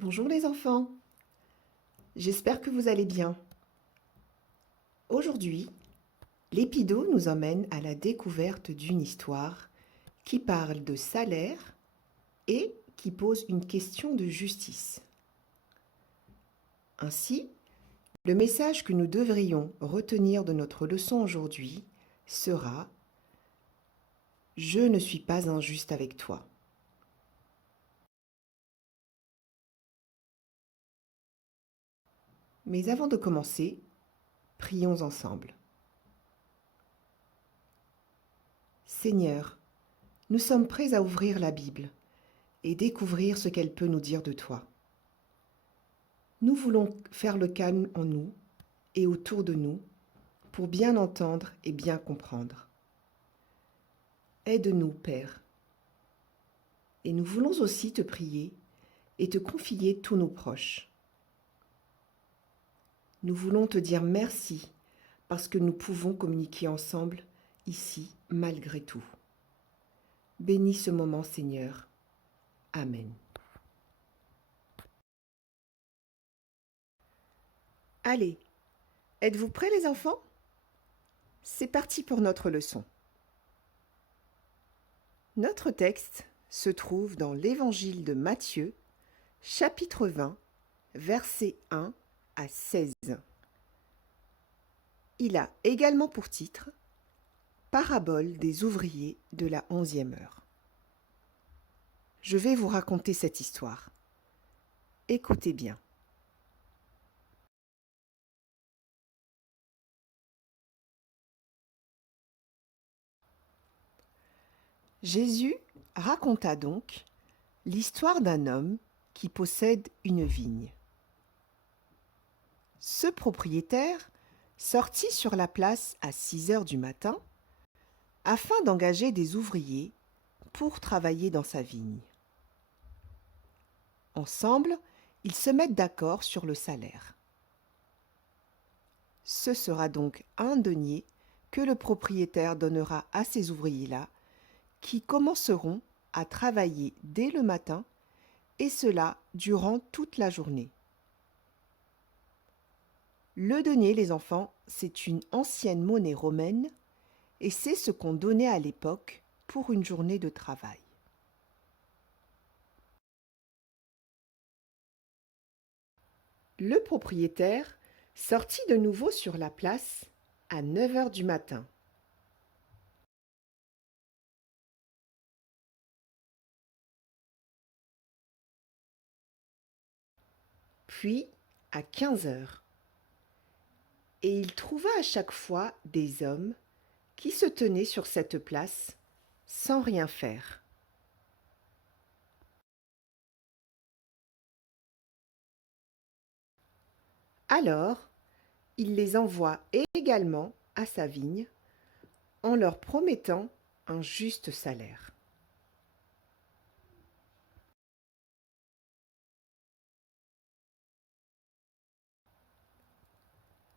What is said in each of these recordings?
Bonjour les enfants, j'espère que vous allez bien. Aujourd'hui, l'épido nous emmène à la découverte d'une histoire qui parle de salaire et qui pose une question de justice. Ainsi, le message que nous devrions retenir de notre leçon aujourd'hui sera « Je ne suis pas injuste avec toi ». Mais avant de commencer, prions ensemble. Seigneur, nous sommes prêts à ouvrir la Bible et découvrir ce qu'elle peut nous dire de toi. Nous voulons faire le calme en nous et autour de nous pour bien entendre et bien comprendre. Aide-nous, Père. Et nous voulons aussi te prier et te confier tous nos proches. Nous voulons te dire merci parce que nous pouvons communiquer ensemble ici malgré tout. Bénis ce moment, Seigneur. Amen. Allez, êtes-vous prêts les enfants? C'est parti pour notre leçon. Notre texte se trouve dans l'Évangile de Matthieu, chapitre 20, versets 1 à 16. Il a également pour titre « Parabole des ouvriers de la 11e heure ». Je vais vous raconter cette histoire. Écoutez bien. Jésus raconta donc l'histoire d'un homme qui possède une vigne. Ce propriétaire sortit sur la place à 6 heures du matin afin d'engager des ouvriers pour travailler dans sa vigne. Ensemble, ils se mettent d'accord sur le salaire. Ce sera donc un denier que le propriétaire donnera à ces ouvriers-là qui commenceront à travailler dès le matin et cela durant toute la journée. Le denier, les enfants, c'est une ancienne monnaie romaine et c'est ce qu'on donnait à l'époque pour une journée de travail. Le propriétaire sortit de nouveau sur la place à 9 heures du matin. Puis à 15 heures. Et il trouva à chaque fois des hommes qui se tenaient sur cette place sans rien faire. Alors, il les envoie également à sa vigne en leur promettant un juste salaire.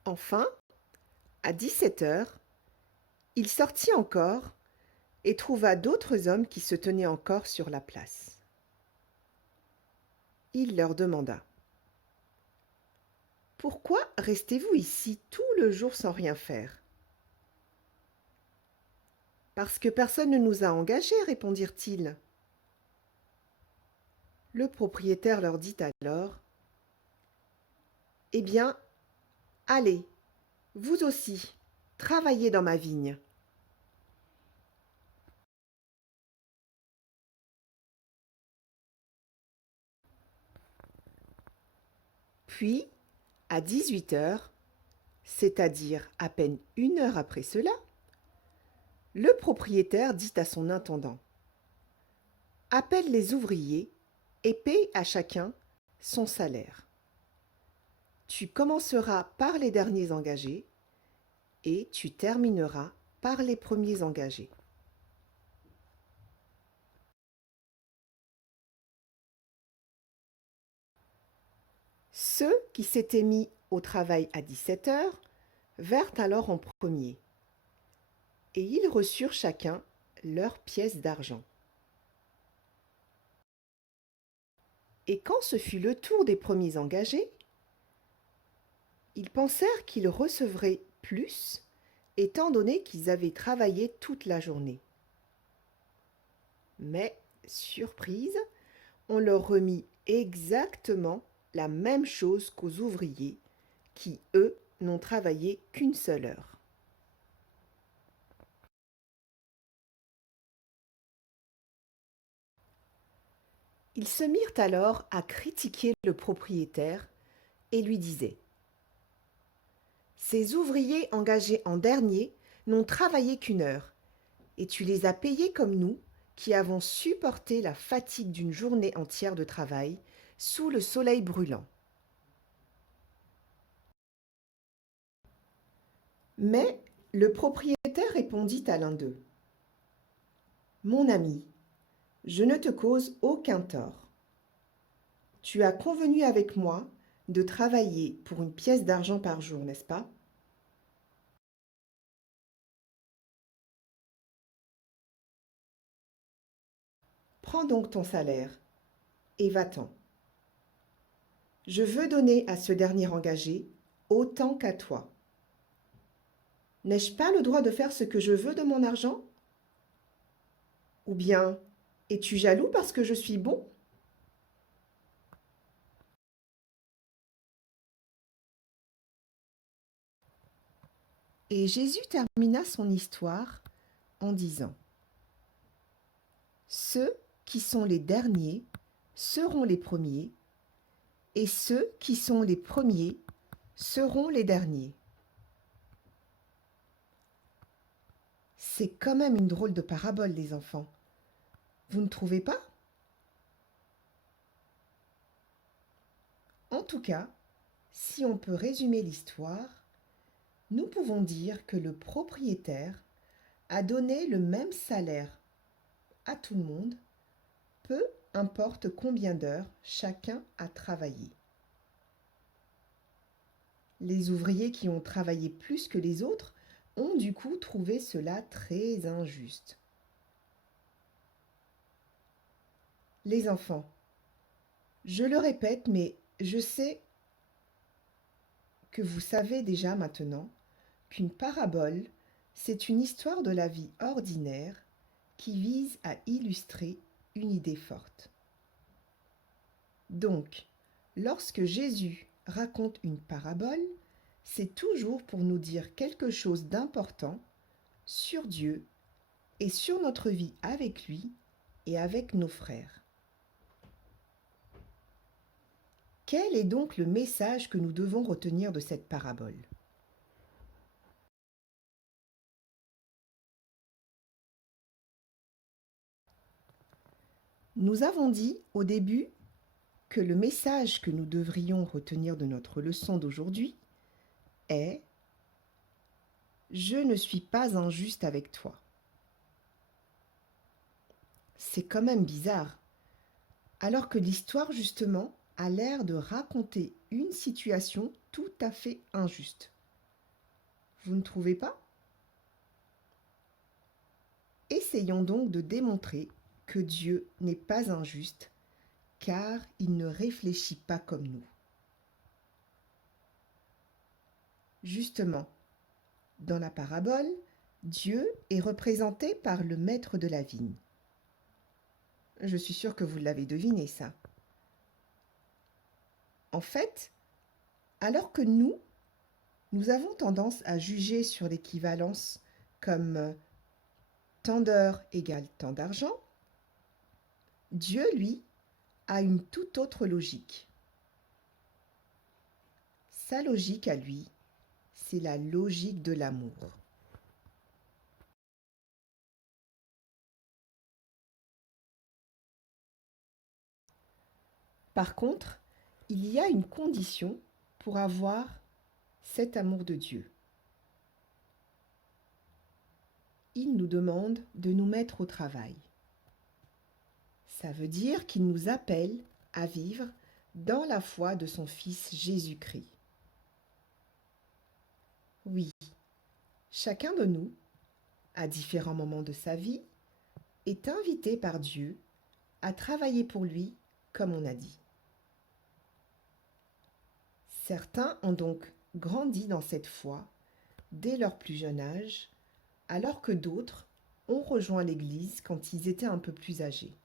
Enfin, à 17 heures, il sortit encore et trouva d'autres hommes qui se tenaient encore sur la place. Il leur demanda: « Pourquoi restez-vous ici tout le jour sans rien faire ?»« Parce que personne ne nous a engagés, répondirent-ils. Le propriétaire leur dit alors: « Eh bien, allez, vous aussi, travaillez dans ma vigne. » Puis, à 18 heures, c'est-à-dire à peine 1 heure après cela, le propriétaire dit à son intendant: « Appelle les ouvriers et paie à chacun son salaire. Tu commenceras par les derniers engagés et tu termineras par les premiers engagés. » Ceux qui s'étaient mis au travail à 17 heures vinrent alors en premier, et ils reçurent chacun leur pièce d'argent. Et quand ce fut le tour des premiers engagés, ils pensèrent qu'ils recevraient plus, étant donné qu'ils avaient travaillé toute la journée. Mais, surprise, on leur remit exactement la même chose qu'aux ouvriers, qui, eux, n'ont travaillé qu'une seule heure. Ils se mirent alors à critiquer le propriétaire et lui disaient: Ces ouvriers engagés en dernier n'ont travaillé qu'une heure, et tu les as payés comme nous, qui avons supporté la fatigue d'une journée entière de travail sous le soleil brûlant. Mais le propriétaire répondit à l'un d'eux: Mon ami, je ne te cause aucun tort. Tu as convenu avec moi de travailler pour une pièce d'argent par jour, n'est-ce pas? Prends donc ton salaire et va-t'en. Je veux donner à ce dernier engagé autant qu'à toi. N'ai-je pas le droit de faire ce que je veux de mon argent? Ou bien es-tu jaloux parce que je suis bon? Et Jésus termina son histoire en disant: Ceux qui sont les derniers seront les premiers, et ceux qui sont les premiers seront les derniers. C'est quand même une drôle de parabole, les enfants. Vous ne trouvez pas? En tout cas, si on peut résumer l'histoire, nous pouvons dire que le propriétaire a donné le même salaire à tout le monde, peu importe combien d'heures chacun a travaillé. Les ouvriers qui ont travaillé plus que les autres ont du coup trouvé cela très injuste. Les enfants, je le répète, mais je sais que vous savez déjà maintenant qu'une parabole, c'est une histoire de la vie ordinaire qui vise à illustrer une idée forte. Donc, lorsque Jésus raconte une parabole, c'est toujours pour nous dire quelque chose d'important sur Dieu et sur notre vie avec lui et avec nos frères. Quel est donc le message que nous devons retenir de cette parabole? Nous avons dit au début que le message que nous devrions retenir de notre leçon d'aujourd'hui est: Je ne suis pas injuste avec toi. C'est quand même bizarre, alors que l'histoire justement a l'air de raconter une situation tout à fait injuste. Vous ne trouvez pas? Essayons donc de démontrer que Dieu n'est pas injuste, car il ne réfléchit pas comme nous. Justement, dans la parabole, Dieu est représenté par le maître de la vigne. Je suis sûre que vous l'avez deviné, ça. En fait, alors que nous avons tendance à juger sur l'équivalence comme tant d'heures égale tant d'argent, Dieu, lui, a une toute autre logique. Sa logique à lui, c'est la logique de l'amour. Par contre, il y a une condition pour avoir cet amour de Dieu. Il nous demande de nous mettre au travail. Ça veut dire qu'il nous appelle à vivre dans la foi de son Fils Jésus-Christ. Oui, chacun de nous, à différents moments de sa vie, est invité par Dieu à travailler pour lui, comme on a dit. Certains ont donc grandi dans cette foi dès leur plus jeune âge, alors que d'autres ont rejoint l'Église quand ils étaient un peu plus âgés.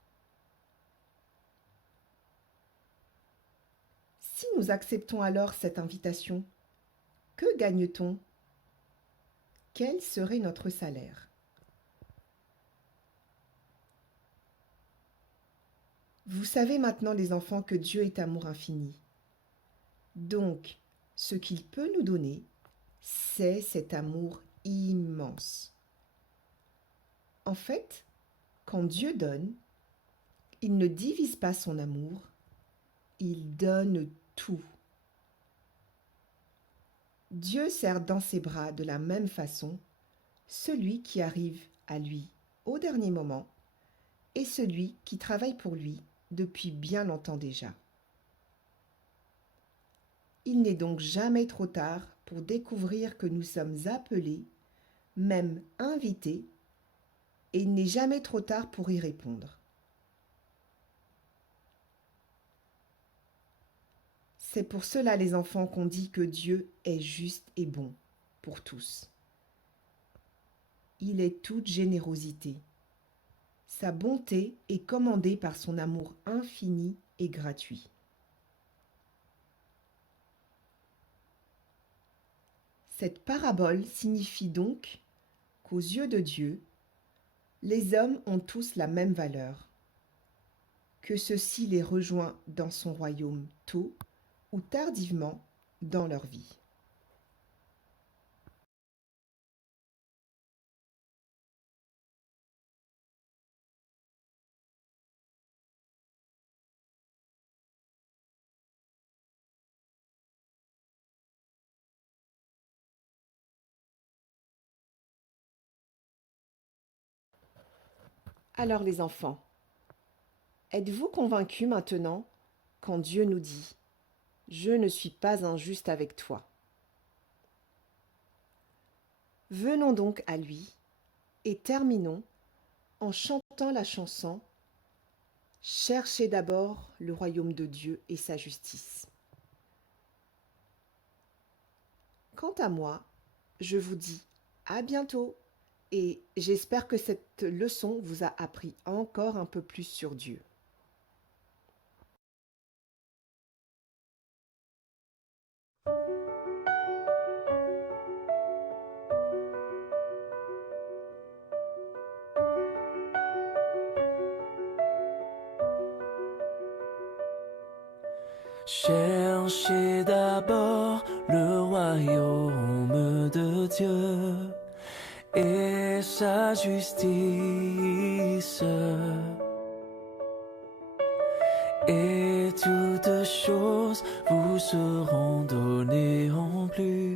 Si nous acceptons alors cette invitation, que gagne-t-on? Quel serait notre salaire? Vous savez maintenant, les enfants, que Dieu est amour infini. Donc, ce qu'il peut nous donner, c'est cet amour immense. En fait, quand Dieu donne, il ne divise pas son amour, il donne tout. Dieu serre dans ses bras de la même façon celui qui arrive à lui au dernier moment et celui qui travaille pour lui depuis bien longtemps déjà. Il n'est donc jamais trop tard pour découvrir que nous sommes appelés, même invités, et il n'est jamais trop tard pour y répondre. C'est pour cela, les enfants, qu'on dit que Dieu est juste et bon pour tous. Il est toute générosité. Sa bonté est commandée par son amour infini et gratuit. Cette parabole signifie donc qu'aux yeux de Dieu, les hommes ont tous la même valeur, que ceci les rejoint dans son royaume tôt ou tardivement dans leur vie. Alors les enfants, êtes-vous convaincus maintenant quand Dieu nous dit « Je ne suis pas injuste avec toi ». Venons donc à lui et terminons en chantant la chanson « Cherchez d'abord le royaume de Dieu et sa justice ». Quant à moi, je vous dis à bientôt et j'espère que cette leçon vous a appris encore un peu plus sur Dieu. Cherchez d'abord le royaume de Dieu et sa justice, et toutes choses vous seront données en plus.